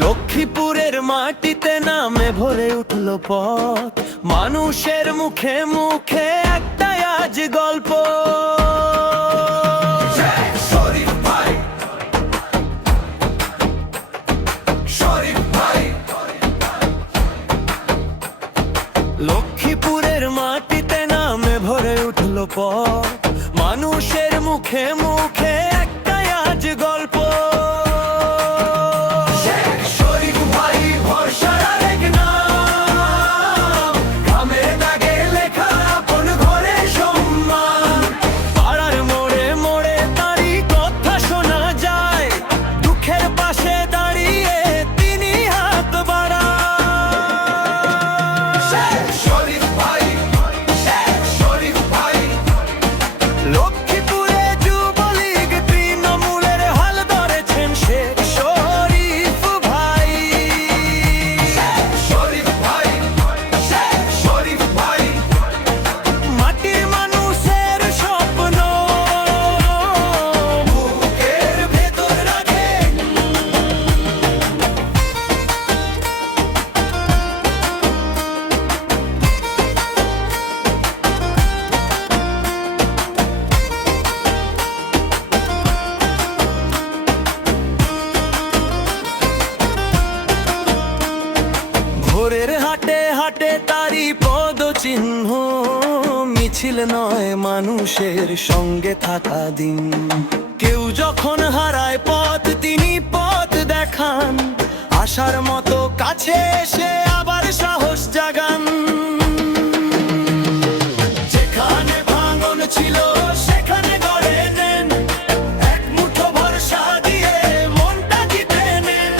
লক্ষ্মীপুরের মাটিতে নামে ভরে উঠলো পথ, মানুষের মুখে মুখে একটাই আজ গল্প। লক্ষ্মীপুরের মাটিতে নামে ভরে উঠলো পথ, মানুষের মুখে মুখে একটাই আজ গল্প। ভোরের হাটে হাটে তারি পদচিহ্ন, মিছিল নয় মানুষের সঙ্গে থাকা দিন। কেউ যখন হারায় পথ তিনি পথ দেখান, আসার মতো কাছে এসে আবার সাহস জাগান। যেখানে ভাঙন ছিল সেখানে গড়ে নেন, এক মুঠো ভরসা দিয়ে মনটা জিতে নেন।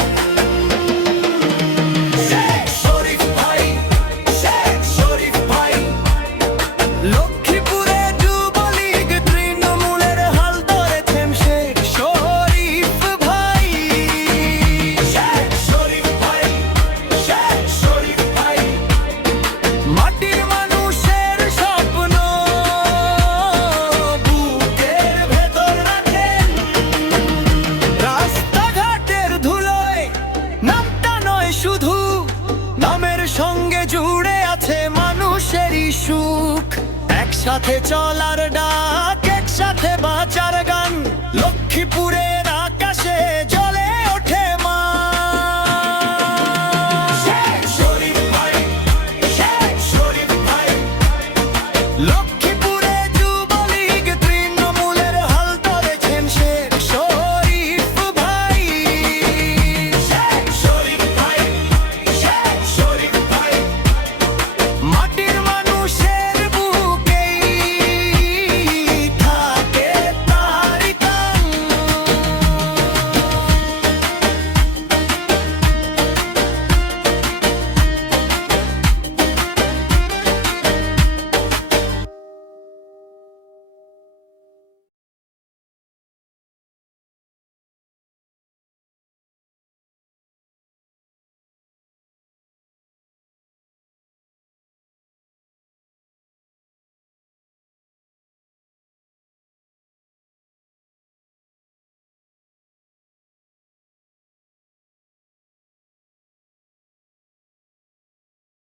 লক্ষ্মীপুরে যুবলীগ তৃণমূলের হাল ধরেছেন শেখ শরীফ ভাই। মাটির মানুষের স্বপ্ন বুকের ভেতর রাখেন, রাস্তাঘাটের ধুলোয় নামটা নয় শুধু, নামের সঙ্গে জুড়ে আছে মানুষেরই সুখ। একসাথে চলার ডাক, একসাথে বাঁচার গান, লক্ষ্মীপুরে